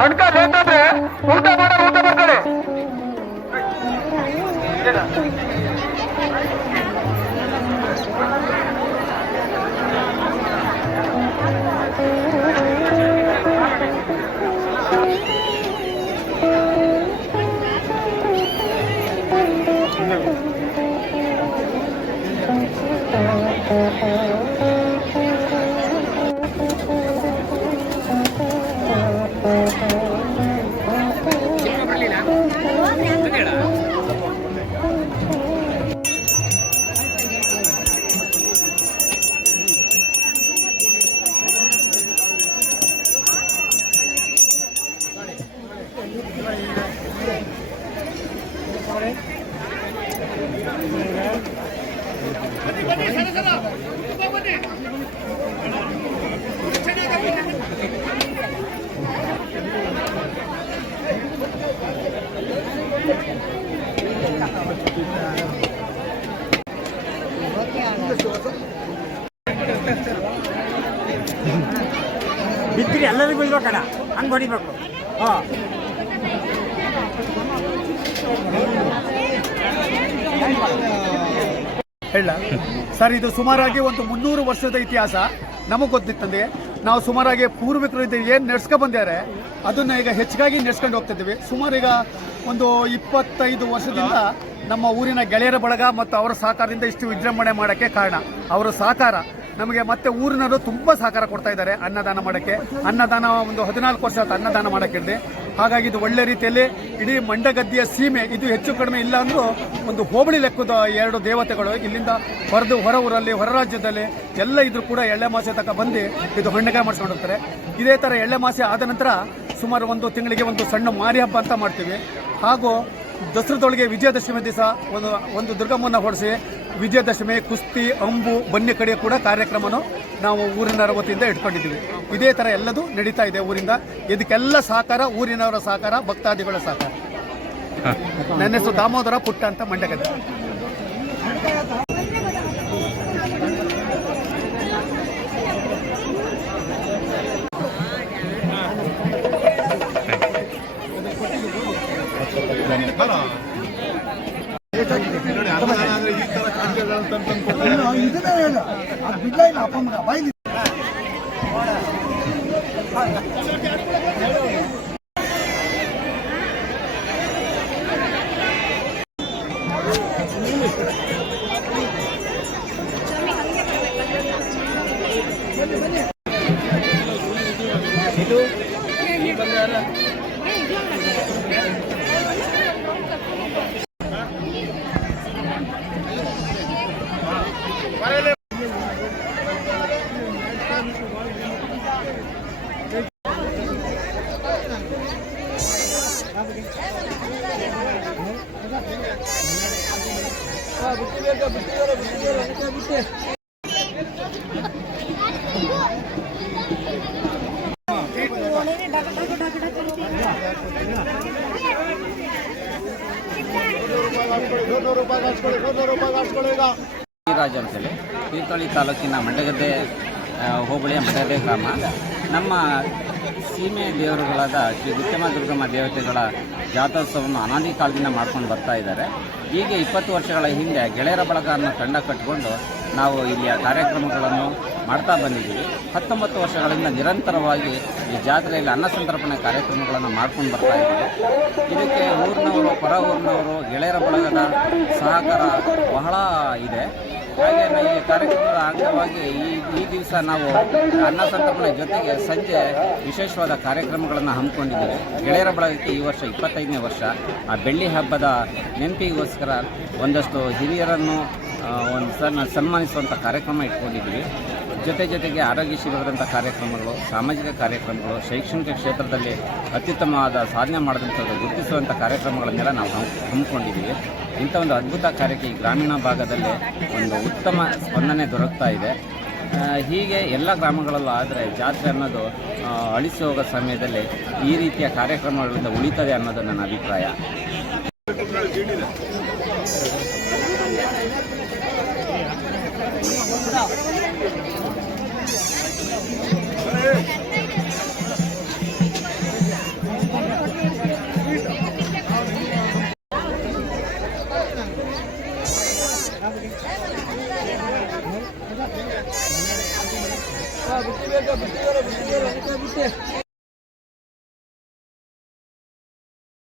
ಹಣ್ಕ ಬೇಕಾದ್ರೆ ಊಟ ಬರ್ತಾರೆ. ಬಿದ್ದರೆ ಎಲ್ಲರಿಗೂ ಇರ್ಬೇಕಲ್ಲ, ಹಂಗೆ ಹೊಡಿಬೇಕು. ಹಾಂ, ಹೇಳ ಸರ್, ಇದು ಸುಮಾರಾಗಿ ಒಂದು 300 ವರ್ಷದ ಇತಿಹಾಸ ನಮಗೆ ಗೊತ್ತಿತ್ತಂದೆ. ನಾವು ಸುಮಾರಾಗಿ ಪೂರ್ವಿಕರು ಏನು ನಡ್ಸ್ಕೊ ಬಂದಿದ್ದಾರೆ ಅದನ್ನ ಈಗ ಹೆಚ್ಚಾಗಿ ನಡ್ಸ್ಕೊಂಡು ಹೋಗ್ತಿದ್ದೀವಿ. ಸುಮಾರು ಈಗ ಒಂದು 25 ವರ್ಷದಿಂದ ನಮ್ಮ ಊರಿನ ಗೆಳೆಯರ ಬಳಗ ಮತ್ತು ಅವರ ಸಹಕಾರದಿಂದ ಇಷ್ಟು ವಿಜೃಂಭಣೆ ಮಾಡೋಕ್ಕೆ ಕಾರಣ ಅವರ ಸಹಕಾರ. ನಮಗೆ ಮತ್ತೆ ಊರಿನವರು ತುಂಬ ಸಹಕಾರ ಕೊಡ್ತಾ ಇದ್ದಾರೆ ಅನ್ನದಾನ ಮಾಡೋಕ್ಕೆ. ಅನ್ನದಾನ ಒಂದು 14 ವರ್ಷ ಆಯ್ತು ಅನ್ನದಾನ ಮಾಡೋಕ್ಕಿದೆ. ಹಾಗಾಗಿ ಇದು ಒಳ್ಳೆ ರೀತಿಯಲ್ಲಿ ಇಡೀ ಮಂಡಗದ್ದೆಯ ಸೀಮೆ ಇದು ಹೆಚ್ಚು ಕಡಿಮೆ ಇಲ್ಲ ಅಂದರೂ ಒಂದು ಹೋಬಳಿ ಲೆಕ್ಕದ 2 ದೇವತೆಗಳು ಇಲ್ಲಿಂದ ಹೊರ ಊರಲ್ಲಿ ಹೊರ ರಾಜ್ಯದಲ್ಲಿ ಎಲ್ಲ ಇದ್ರು ಕೂಡ ಎಳ್ಳೆಮಾಸೆ ತನಕ ಬಂದು ಇದು ಹಣ್ಣಗಾಯಿ ಮಾಡಿಸ್ಕೊಂಡು ಹೋಗ್ತಾರೆ. ಇದೇ ಥರ ಎಳ್ಳೆಮಾಸೆ ಆದ ನಂತರ ಸುಮಾರು 1 ತಿಂಗಳಿಗೆ ಒಂದು ಸಣ್ಣ ಮಾರಿ ಹಬ್ಬ ಅಂತ ಮಾಡ್ತೀವಿ. ಹಾಗೂ ದಸರಾದೊಳಗೆ ವಿಜಯದಶಮಿ ದಿವಸ ಒಂದು ದುರ್ಗಮ್ಮನ ಹೊಡೆಸಿ ವಿಜಯದಶಮಿ, ಕುಸ್ತಿ, ಅಂಬು, ಬನ್ನಿ ಕಡೆ ಕೂಡ ಕಾರ್ಯಕ್ರಮನೂ ನಾವು ಊರಿನವರ ವತಿಯಿಂದ ಇಟ್ಕೊಂಡಿದ್ದೀವಿ. ಇದೇ ಥರ ಎಲ್ಲದೂ ನಡೀತಾ ಇದೆ ಊರಿಂದ. ಇದಕ್ಕೆಲ್ಲ ಸಹಕಾರ ಊರಿನವರ ಸಹಕಾರ, ಭಕ್ತಾದಿಗಳ ಸಹಕಾರ. ನನ್ನ ಹೆಸರು ದಾಮೋದರ ಪುಟ್ಟ ಅಂತ, ಮಂಡ್ಯಗದ್ದೆ. ಇದನ್ನೇ ಹೇಳ, ಅದು ಬಿಡ್ಲ ಇಲ್ಲ ಅಪ್ಪಮ್ಮಗ ಬಾಯ್ಲಿ. ರಾಜ ಅಂತೇಳಿ ತೀರ್ಥಹಳ್ಳಿ ತಾಲೂಕಿನ ಮಂಡಗದ್ದೆ ಹೋಬಳಿಯ ಮಂಡಗದ್ದೆ ಗ್ರಾಮ. ನಮ್ಮ ಸೀಮೆ ದೇವರುಗಳಾದ ಶ್ರೀ ಗುತ್ಯಮ್ಮ ದುರ್ಗಮ್ಮ ದೇವತೆಗಳ ಜಾತ್ರೋತ್ಸವವನ್ನು ಅನಾದಿ ಕಾಲದಿಂದ ಮಾಡ್ಕೊಂಡು ಬರ್ತಾ ಇದ್ದಾರೆ. ಹೀಗೆ 20 ವರ್ಷಗಳ ಹಿಂದೆ ಗೆಳೆಯರ ಬಳಗ ಅನ್ನೋ ತಂಡ ಕಟ್ಟಿಕೊಂಡು ನಾವು ಇಲ್ಲಿಯ ಕಾರ್ಯಕ್ರಮಗಳನ್ನು ಮಾಡ್ತಾ ಬಂದಿದ್ದೀವಿ. 19 ವರ್ಷಗಳಿಂದ ನಿರಂತರವಾಗಿ ಈ ಜಾತ್ರೆಯಲ್ಲಿ ಅನ್ನಸಂತರ್ಪಣೆ ಕಾರ್ಯಕ್ರಮಗಳನ್ನು ಮಾಡ್ಕೊಂಡು ಬರ್ತಾ ಇದ್ದೀವಿ. ಇದಕ್ಕೆ ಊರಿನವರು, ಹೊರ ಊರಿನವರು, ಗೆಳೆಯರ ಬಳಗದ ಸಹಕಾರ ಬಹಳ ಇದೆ. ಹಾಗೆ ಈ ಕಾರ್ಯಕ್ರಮದ ಅಂಗವಾಗಿ ಈ ದಿವಸ ನಾವು ಅನ್ನಸಂತರ್ಪಣೆ ಜೊತೆಗೆ ಸಂಜೆ ವಿಶೇಷವಾದ ಕಾರ್ಯಕ್ರಮಗಳನ್ನು ಹಮ್ಮಿಕೊಂಡಿದ್ದೇವೆ. ಗೆಳೆಯರ ಬಳಗಕ್ಕೆ ಈ ವರ್ಷ 25ನೇ ವರ್ಷ. ಆ ಬೆಳ್ಳಿ ಹಬ್ಬದ ನೆನಪಿಗೋಸ್ಕರ ಒಂದಷ್ಟು ಹಿರಿಯರನ್ನು ಸನ್ಮಾನಿಸುವಂಥ ಕಾರ್ಯಕ್ರಮ ಇಟ್ಕೊಂಡಿದ್ದೀವಿ. ಜೊತೆಗೆ ಆರೋಗ್ಯ ಶಿಬಿರದಂಥ ಕಾರ್ಯಕ್ರಮಗಳು, ಸಾಮಾಜಿಕ ಕಾರ್ಯಕ್ರಮಗಳು, ಶೈಕ್ಷಣಿಕ ಕ್ಷೇತ್ರದಲ್ಲಿ ಅತ್ಯುತ್ತಮವಾದ ಸಾಧನೆ ಮಾಡಿದಂಥದ್ದು ಗುರುತಿಸುವಂಥ ಕಾರ್ಯಕ್ರಮಗಳನ್ನೆಲ್ಲ ನಾವು ಹಮ್ಮಿಕೊಂಡಿದ್ದೀವಿ. ಇಂಥ ಒಂದು ಅದ್ಭುತ ಕಾರ್ಯಕ್ಕೆ ಈ ಗ್ರಾಮೀಣ ಭಾಗದಲ್ಲಿ ಒಂದು ಉತ್ತಮ ಸ್ಪಂದನೆ ದೊರಕ್ತಾ ಇದೆ. ಹೀಗೆ ಎಲ್ಲ ಗ್ರಾಮಗಳಲ್ಲೂ ಆದರೆ ಜಾತ್ರೆ ಅನ್ನೋದು ಅಳಿಸಿ ಹೋಗೋ ಸಮಯದಲ್ಲಿ ಈ ರೀತಿಯ ಕಾರ್ಯಕ್ರಮಗಳಿಂದ ಉಳಿತದೆ ಅನ್ನೋದು ನನ್ನ ಅಭಿಪ್ರಾಯ.